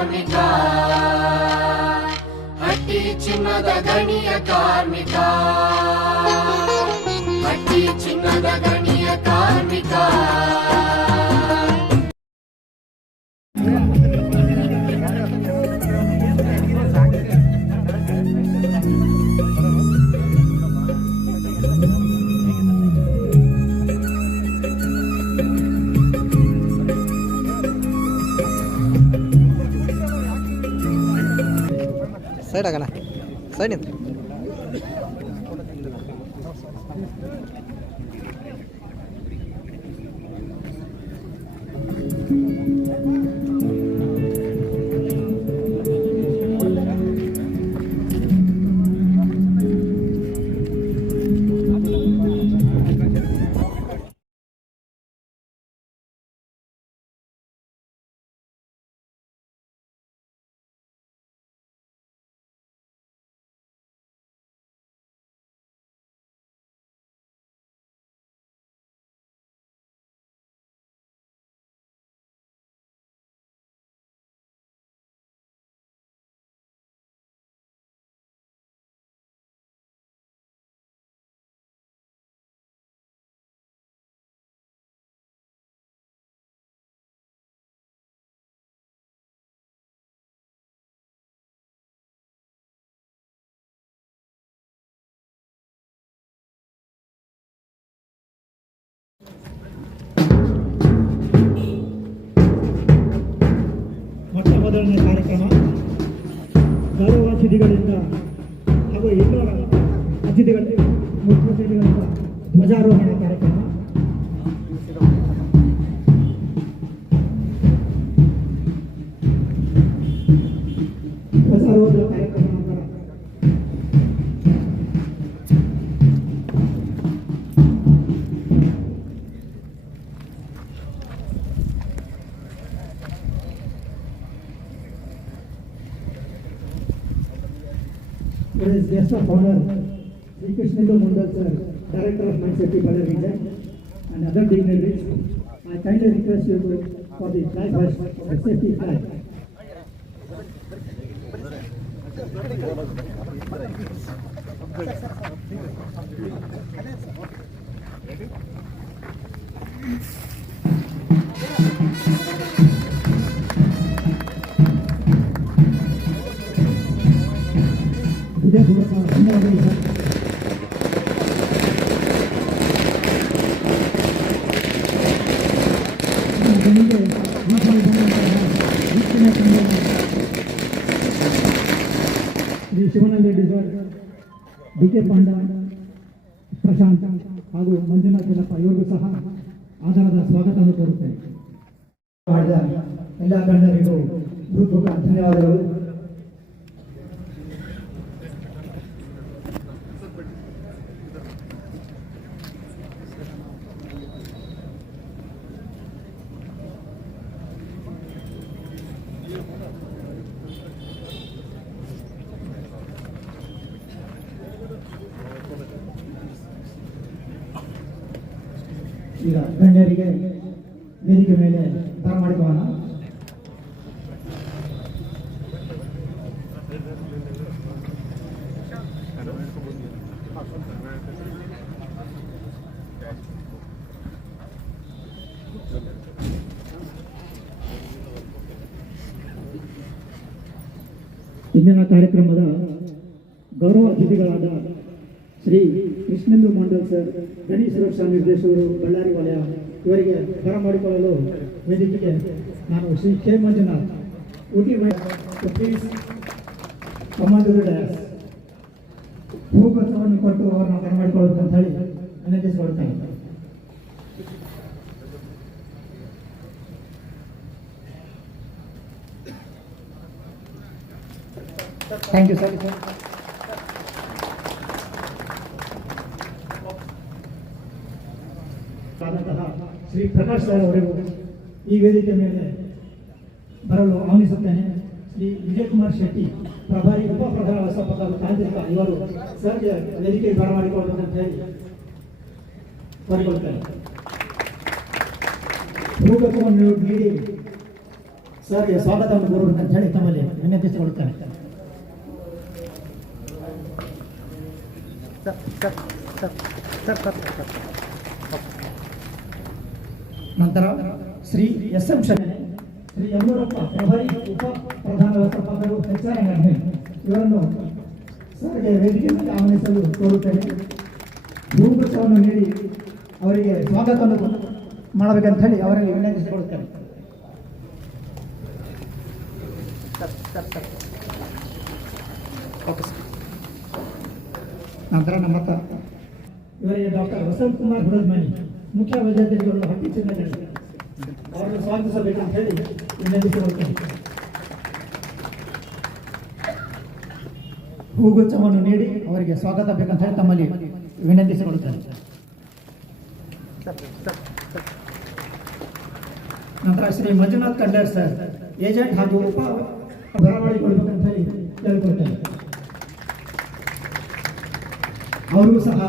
ಕಾರ್ಮಿಕ, ಹಟ್ಟಿ ಚಿನ್ನದ ಗಣಿಯ ಕಾರ್ಮಿಕ, ಹಟ್ಟಿ ಚಿನ್ನದ ಗಣಿಯ ಕಾರ್ಮಿಕ. ಸೈಡ್ ಆಗಣ, ಸೈಡ್ ನಿಂತು. ಮೊದಲನೇ ಕಾರ್ಯಕ್ರಮ ಗೌರವ ಅತಿಥಿಗಳಿಂದ ಹಾಗೂ ಇನ್ನೂರ ಅತಿಥಿಗಳ ಮುಖ್ಯ ಅತಿಥಿಗಳಿಂದ ಧ್ವಜಾರೋಹಣ ಕಾರ್ಯಕ್ರಮ. ಧ್ವಜಾರೋಹಣ ಕಾರ್ಯಕ್ರಮ ನಂತರ guest of honor, Sri Krishnendu Mondal sir, Director of Mines Safety Ballari region, and other dignitaries. I kindly request you to for the flag hoist, the safety flag. ಇದೇ ಮೂಲಕ ಧನ್ಯವಾದಗಳು ಸರ್. ಶ್ರೀ ಶಿವಾನಂದ ರೆಡ್ಡಿ ಸರ್, ಡಿ.ಕೆ. ಪಾಂಡ, ಪ್ರಶಾಂತ್ ಹಾಗೂ ಮಂಜುನಾಥ್ ಯಲ್ಲಪ್ಪ ಇವರಿಗೂ ಸಹ ಆಧಾರದ ಸ್ವಾಗತವನ್ನು ಕೋರುತ್ತೇನೆ. ಮಾಡಿದ ಎಲ್ಲ ಗಣ್ಯರಿಗೂ ಹೃತ್ಪೂರ್ವಕ ಧನ್ಯವಾದಗಳು. ಈಗ ಗಣ್ಯರಿಗೆ ವೇದಿಕೆ ಮೇಲೆ ಬರಮಾಡಿಕೊಳ್ಳೋಣ. ಇಂದಿನ ಕಾರ್ಯಕ್ರಮದ ಗೌರವ ಅತಿಥಿಗಳಾದ ಶ್ರೀ ಕೃಷ್ಣೇಂದು ಮಂಡಲ್ ಸರ್, ಗಣಿ ಸುರಕ್ಷಾ ನಿರ್ದೇಶಕರು, ಬಳ್ಳಾರಿ ವಲಯ, ಇವರಿಗೆ ಬರಮಾಡಿಕೊಳ್ಳಲು ವೇದಿಕೆಗೆ ನಾನು ಶ್ರೀ ಕೆ. ಮಂಜುನಾಥ್ ಊಟಿ ಪ್ಲೀಸ್ ಹೂಗುಚ್ಛವನ್ನು ಕೊಟ್ಟು ಅವರನ್ನು ಬರಮಾಡಿಕೊಳ್ಳಬೇಕು ಅಂತ ಹೇಳಿ ವಿನಂತಿಸಿಕೊಳ್ತೇನೆ. Thank you sir. Shri Prakash sir ಅವರಿಗೂ ಈ ವೇದಿಕೆ ಮೇಲೆ ಬರಲು ಆಹ್ವಾನಿಸುತ್ತೇನೆ. ಶ್ರೀ ವಿಜಯಕುಮಾರ್ ಶೆಟ್ಟಿ, ಪ್ರಭಾರಿ ಉಪ ಪ್ರಧಾನ ವ್ಯವಸ್ಥಾಪಕ ತಾಂತ್ರಿಕ, ಇವರು ಸರ್ಗೆ ವೇದಿಕೆಗೆ ಬರಮಾಡಿಕೊಳ್ಳಬೇಕಂತ ಹೇಳಿ ಕೋರಿಕೊಳ್ತೇನೆ. ಭೂಗತವನ್ನು ನೀಡಿ ಸರ್ಗೆ ಸ್ವಾಗತವನ್ನು ಕೋರಬೇಕಂತ ಹೇಳಿ ತಮ್ಮಲ್ಲಿ ವಿನಂತಿಸಿಕೊಳ್ಳುತ್ತೇನೆ. ನಂತರ ಶ್ರೀ ಎಸ್ ಎಂ ಶರಣೆ, ಶ್ರೀ ಯಮೂರಪ್ಪ ಪ್ರಭಾರಿ ಉಪ ಪ್ರಧಾನ ವ್ಯವಸ್ಥಾಪಕರು ಹೆಚ್ಚಾಗಿ ಇವರನ್ನು ಸರ್ಗೆ ವೇದಿಕೆ ಮೇಲೆ ಆಹ್ವಾನಿಸಲು ಕೋರುತ್ತೇನೆ. ಭೂಗುಚ್ಛವನ್ನು ನೀಡಿ ಅವರಿಗೆ ಸ್ವಾಗತವನ್ನು ಮಾಡಬೇಕಂತ ಹೇಳಿ ಅವರಿಗೆ ವಿನಂತಿಸಿಕೊಳ್ಳುತ್ತೇನೆ. ನಂತರ ನಮ್ಮ ಇವರಿಗೆ ಡಾಕ್ಟರ್ ವಸಂತ್ ಕುಮಾರ್ ಹುಡದ್ಮನಿ ಮುಖ್ಯ ವಿದ್ಯಾರ್ಥಿಗಳು ಹಕ್ಕಿ ಚಿಹ್ನೆಗಳು ಅವರನ್ನು ಸ್ವಾಗತಿಸಬೇಕಂತ ಹೇಳಿ ವಿನಂತಿಸಿಕೊಳ್ಳುತ್ತೇನೆ. ಹೂಗುಚ್ಛವನ್ನು ನೀಡಿ ಅವರಿಗೆ ಸ್ವಾಗತ ಬೇಕಂತ ಹೇಳಿ ತಮ್ಮಲ್ಲಿ ವಿನಂತಿಸಿಕೊಳ್ಳುತ್ತೇನೆ. ನಂತರ ಶ್ರೀ ಮಂಜುನಾಥ್ ಕಂಡರ್ ಸರ್ ಏಜೆಂಟ್ ಹಾಗೂ ಉಪ ಬರವಣಿಗೆಗೊಳ್ಬೇಕಂತ ಹೇಳಿ ಕೇಳಿಕೊಳ್ತೇನೆ. ಅವರಿಗೂ ಸಹ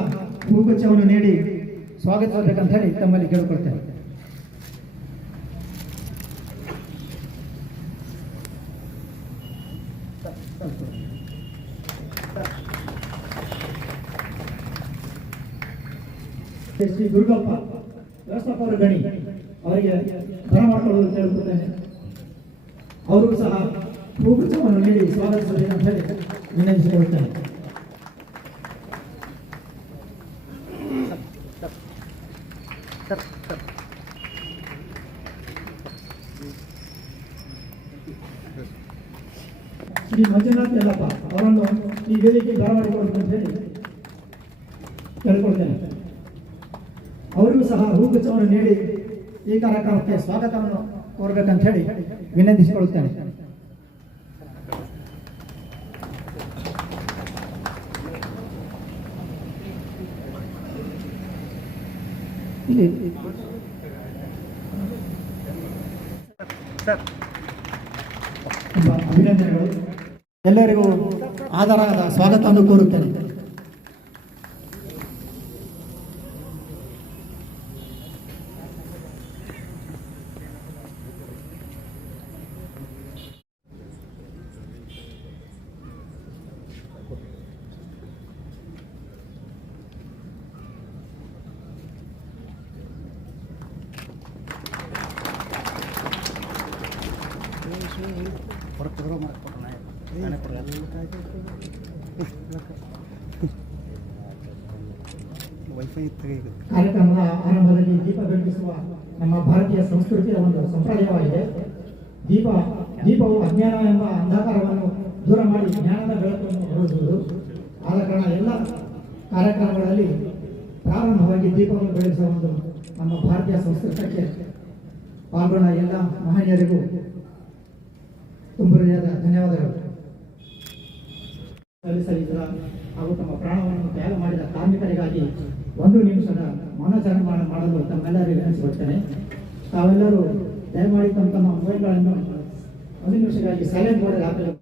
ಹೂಗುಚ್ಛವನ್ನು ನೀಡಿ ಸ್ವಾಗತಿಸಬೇಕಂತ ಹೇಳಿ ತಮ್ಮಲ್ಲಿ ಕೇಳಿಕೊಳ್ತೇನೆ. ಶ್ರೀ ದುರ್ಗಪ್ಪ ವ್ಯವಸ್ಥಾಪಕರು ಗಣಿ ಅವರಿಗೆ ಬರಮಾಡಿಕೊಳ್ಳಲು ಕೇಳಿಕೊಳ್ತೇನೆ. ಅವರಿಗೂ ಸಹ ಹೂಗುಚ್ಛವನ್ನು ನೀಡಿ ಸ್ವಾಗತಿಸಬೇಕಂತ ಹೇಳಿ ವಿನಂತಿಸಿಕೊಳ್ಳುತ್ತೇನೆ. ಶ್ರೀ ಮಂಜುನಾಥ್ ಯಲ್ಲಪ್ಪ ಅವರನ್ನು ಈ ವೇದಿಕೆ ಬರಮಾಡಿಕೊಳ್ಳಬೇಕಂತ ಹೇಳಿ ಕೇಳಿಕೊಳ್ತೇನೆ. ಅವರಿಗೂ ಸಹ ಹೂಗುಚ್ಛವನ್ನು ನೀಡಿ ಈ ಕಾರ್ಯಕ್ರಮಕ್ಕೆ ಸ್ವಾಗತವನ್ನು ಕೋರಬೇಕಂತ ಹೇಳಿ ವಿನಂತಿಸಿಕೊಳ್ಳುತ್ತೇನೆ. ಅಭಿನಂದನೆಗಳು. ಎಲ್ಲರಿಗೂ ಆದರದ ಸ್ವಾಗತವನ್ನು ಕೋರುತ್ತೇನೆ. ಕಾರ್ಯಕ್ರಮದ ಆರಂಭದಲ್ಲಿ ದೀಪ ಬೆಳಗಿಸುವ ನಮ್ಮ ಭಾರತೀಯ ಸಂಸ್ಕೃತಿಯ ಒಂದು ಸಂಪ್ರದಾಯವಾಗಿದೆ. ದೀಪವು ಅಜ್ಞಾನ ಎಂಬ ಅಂಧಕಾರವನ್ನು ದೂರ ಮಾಡಿ ಜ್ಞಾನದ ಬೆಳಕನ್ನು ಹೊರಡಿಸುವುದು. ಆದ ಕಾರಣ ಎಲ್ಲ ಕಾರ್ಯಕ್ರಮಗಳಲ್ಲಿ ಪ್ರಾರಂಭವಾಗಿ ದೀಪವನ್ನು ಬೆಳಗಿಸುವ ಒಂದು ನಮ್ಮ ಭಾರತೀಯ ಸಂಸ್ಕೃತಕ್ಕೆ ಪಾಲ್ಗೊಂಡ ಎಲ್ಲ ಮಹನೀಯರಿಗೂ ತುಂಬ ಹೃದಯದ ಧನ್ಯವಾದಗಳು ಸಲ್ಲಿಸಲಿದ್ದ ಹಾಗೂ ತಮ್ಮ ಪ್ರಾಣವನ್ನು ತ್ಯಾಗ ಮಾಡಿದ ಕಾರ್ಮಿಕರಿಗಾಗಿ 1 ನಿಮಿಷದ ಮೌನಾಚರಣೆ ಮಾಡಲು ತಮ್ಮೆಲ್ಲರಿಗೂ ವಿನಂತಿಸುತ್ತೇನೆ. ತಾವೆಲ್ಲರೂ ದಯಮಾಡಿ ತಮ್ಮ ಮೊಬೈಲ್ಗಳನ್ನು 1 ನಿಮಿಷಕ್ಕಾಗಿ ಸೈಲೆಂಟ್ ಮೋಡ್ ಹಾಕಲು.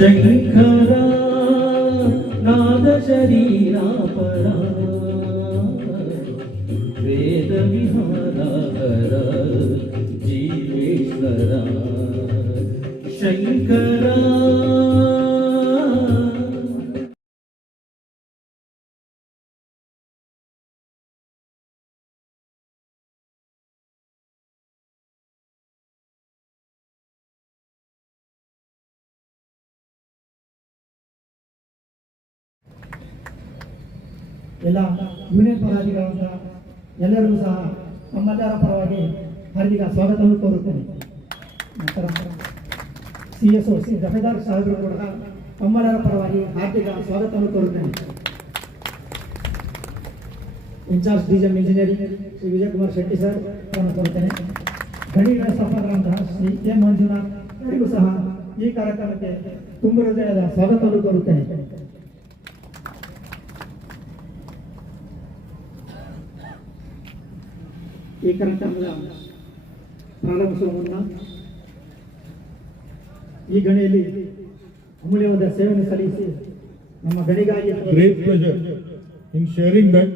ಶಂಕರ ನಾದ ಶರೀರಾಪರ ವೇದ ವಿಹಾರ ಜೀವೇಶ್ವರ ಶಂಕರ ಎಲ್ಲ ಯೂನಿಯನ್ ಪದಾಧಿಕಾರಿಗಳಿಂದ ಎಲ್ಲರಿಗೂ ಸಹ ನಮ್ಮೆಲ್ಲರ ಪರವಾಗಿ ಹಾರ್ದಿಕ ಸ್ವಾಗತವನ್ನು ಕೋರುತ್ತೇನೆ. ನಂತರ CSO ಶ್ರೀ ಜಫೇದಾರ್ ಸಾಹೇಬರು ಕೂಡ ತಮ್ಮೆಲ್ಲರ ಪರವಾಗಿ ಹಾರ್ದಿಕ ಸ್ವಾಗತವನ್ನು ಕೋರುತ್ತೇನೆ. ಇನ್ಚಾರ್ಜ್ ಡಿಜಮ್ ಇಂಜಿನಿಯರಿಂಗ್ ಶ್ರೀ ವಿಜಯಕುಮಾರ್ ಶೆಟ್ಟಿ ಸರ್ ಅವರನ್ನು ಕೋರುತ್ತೇನೆ. ಗಣಿ ವ್ಯವಸ್ಥಾಪಕರಾದಂತಹ ಶ್ರೀ ಕೆ ಮಂಜುನಾಥ್ ಅವರಿಗೂ ಸಹ ಈ ಕಾರ್ಯಕ್ರಮಕ್ಕೆ ತುಂಬ ಹೃದಯದ ಸ್ವಾಗತವನ್ನು ಕೋರುತ್ತೇನೆ. ಈ ಕಾರ್ಯಕ್ರಮದ ಪ್ರಾರಂಭಿಸುವ ಮುನ್ನ ಈ ಗಣಿಯಲ್ಲಿ ಅಮೂಲ್ಯವಾದ ಸೇವೆಯನ್ನು ಸಲ್ಲಿಸಿ ನಮ್ಮ ಗಣಿಗಾಗಿ Great pleasure in sharing that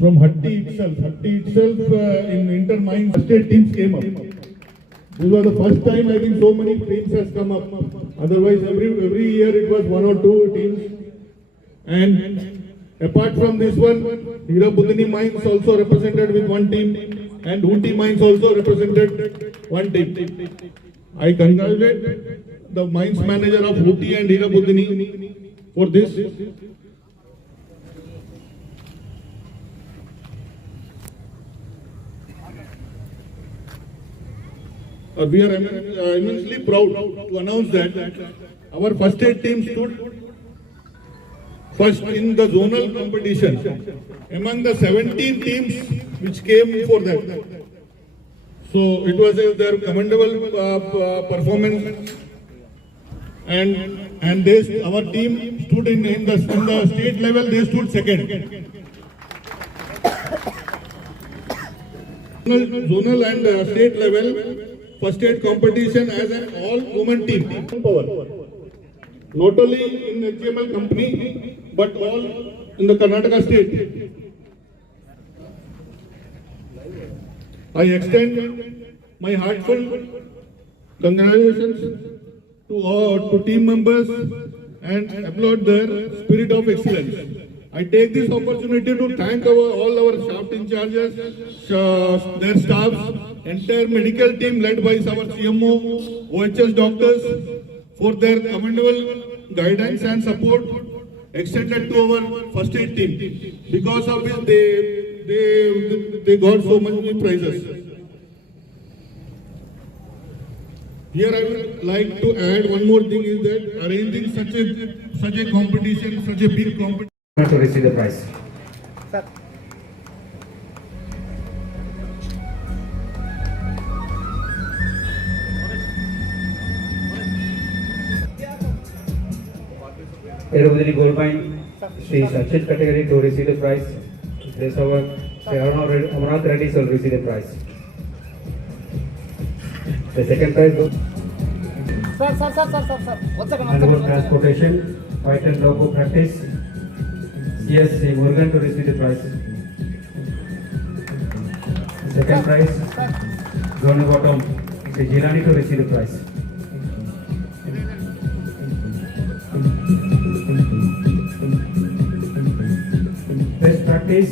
from Hatti itself. Hatti itself in Intermines state teams came up. This was the first time I think so many teams has come up. Otherwise every year it was one or two teams. And apart from this one, Hirabudini Mines also represented with one team and Ooty Mines also represented one team. I congratulate the mines manager of Ooty and Hirabudini for this. We are immensely proud to announce that our first aid team stood first in the zonal competition among the 17 teams which came for that. So it was their commendable performance, and our team stood in the state level. They stood second. Zonal and state level first aid competition as an all-woman team. Power. Not only in HML company, but all in the Karnataka state. I extend my heartfelt congratulations to team members and applaud their spirit of excellence. I take this opportunity to thank all our shaft in charges, their staffs, entire medical team led by our CMO, OHS doctors for their commendable guidance and support extended to our first aid team. Because of this, they got so many prizes. Here I would like to add one more thing is that arranging such a competition, such a big competition. To receive the prize. Hirabudini Gold Mine, Sri Sanchit category to receive the prize. This our Sri Amanath Reddy will receive the prize. The second prize goes Underwood Transportation, White and Logo Practice. Yes, Sri Murugan to receive the prize. The second prize, Gonu Bottom, Sri Jilani to receive the prize. Best practice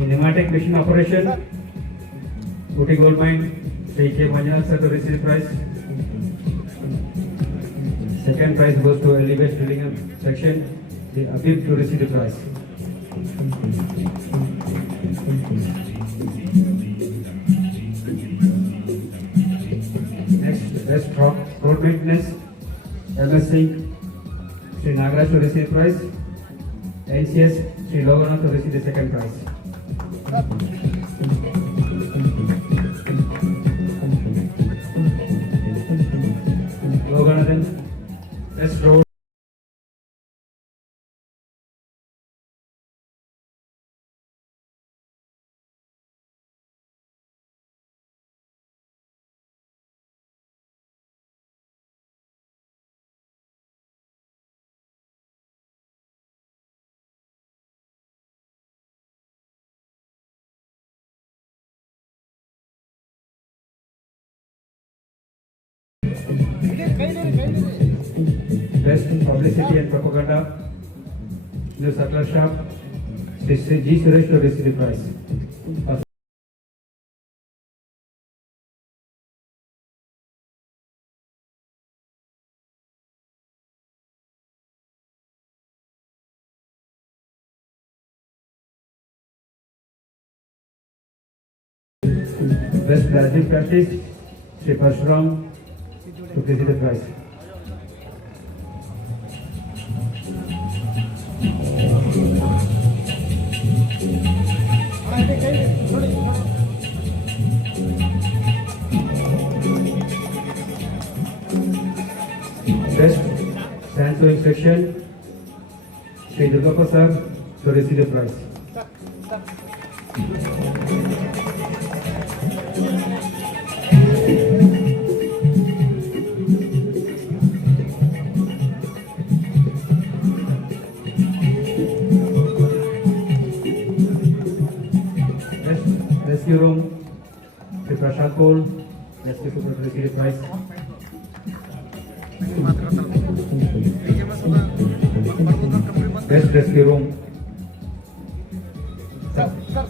in pneumatic machine operation, Ooty Gold Mine, Sri K. Manjal sir to receive the prize. Second prize goes to Elevate Drilling section, the Abib to receive the prize. Next, best road maintenance, MS Singh, Sri Nagaraj to receive the prize. NCS, Sri Logana to receive the second prize. Logana then, best road. Best publicity and propaganda, the circular shop, G. Suresh to receive the prize. Best plastic practice, Shri Parshuram to receive the prize. Best dance sewing section, Shri Durga Prasad to receive the prize. Best rescue room, Shri Prashant Cole, rescue super to receive the prize. Best rescue room.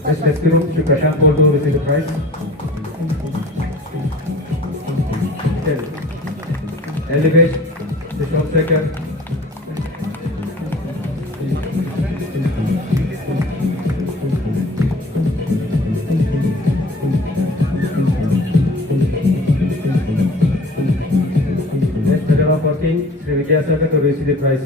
Best rescue room, Shri Prashant Cole to receive the prize. Elevate the shop sector. Best Tadava Parking, Shri Vidyasagar to receive the prize.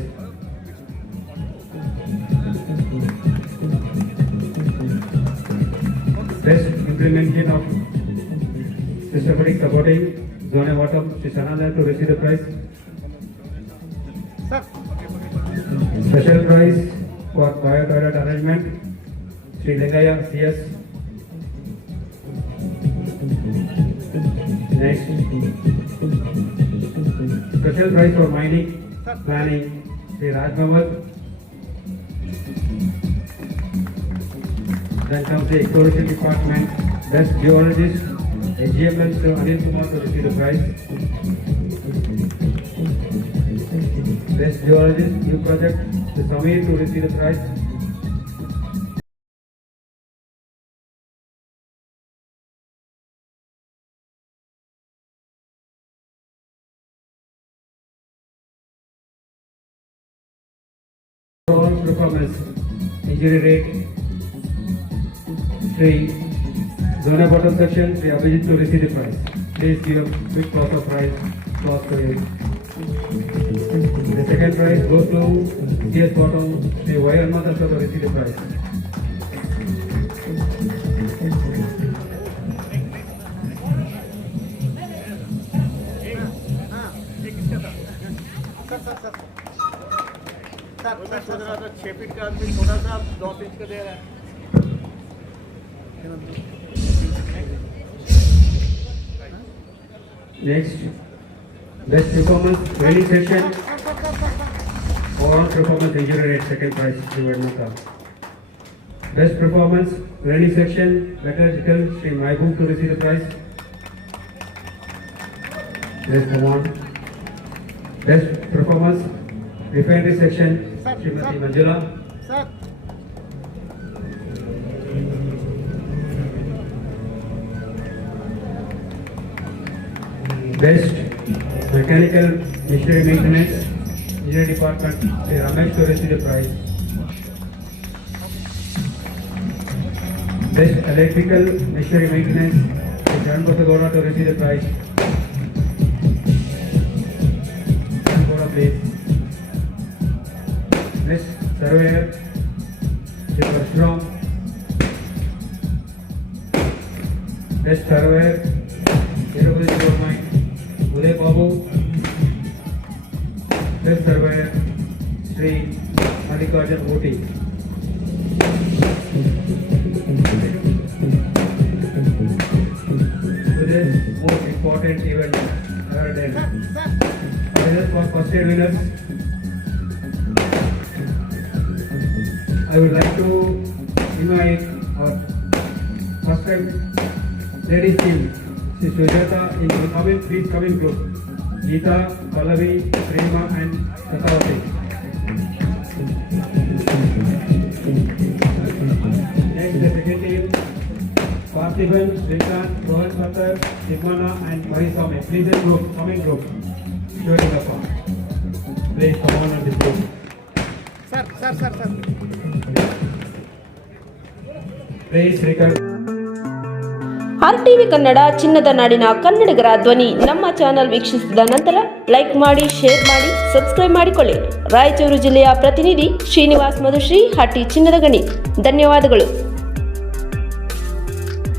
Best implementation of systematic supporting zone bottom, Shri Sananda to receive the prize. Special prize for bio-toilet arrangement, Shri Lingaya CS. Next, special prize for mining planning, Shri Raj Bhavat. Then comes the exploration department, best geologist, AGML Sir Anil Kumar to receive the prize. Best geologist, new project, the Samir to receive the prize. Overall performance, injury rate, Shri Zona bottom section, Shri Abhijit to receive the prize. Please give a quick toss of prize to him. The second prize goes to CS bottom, Shri Y. Anmata to receive the prize. Next, best performance training section, overall performance injury rate, second prize, Shri Vedmata. Best performance training section, metallurgical, Shri Maiboob to receive the prize. Let's come on. Best performance refinery section, Srimati Manjula. Best mechanical machinery maintenance, engineering department, Shri Ramesh to receive the prize. Best electrical machinery maintenance, Shri Jan Bosagowda to receive the prize. Bosagowda, please. Best surveyor, Shri Parshuram. Best surveyor, Tirupati Government, Uday Babu. Best surveyor, Shri Madhikarjan Oti. Today's most important event ever done. Prizes for first aid winners. I would like to invite our first time ladies team. Shri Sujata in coming, please come in group. Geeta, Pallavi, Prema and Satavati. Next the second team, Parthiban, Srikant, Rohan Satar, Dimana and Marisame. Please in group, come in group. Show it in the front. Please come on this group. Sir. Please Srikant. RTV Kannada ಚಿನ್ನದ ನಾಡಿನ ಕನ್ನಡಿಗರ ಧ್ವನಿ. ನಮ್ಮ ಚಾನೆಲ್ ವೀಕ್ಷಿಸಿದ ನಂತರ ಲೈಕ್ ಮಾಡಿ, ಶೇರ್ ಮಾಡಿ, ಸಬ್ಸ್ಕ್ರೈಬ್ ಮಾಡಿಕೊಳ್ಳಿ. ರಾಯಚೂರು ಜಿಲ್ಲೆಯ ಪ್ರತಿನಿಧಿ ಶ್ರೀನಿವಾಸ್ ಮಧುಶ್ರೀ, ಹಟ್ಟಿ ಚಿನ್ನದ ಗಣಿ. ಧನ್ಯವಾದಗಳು.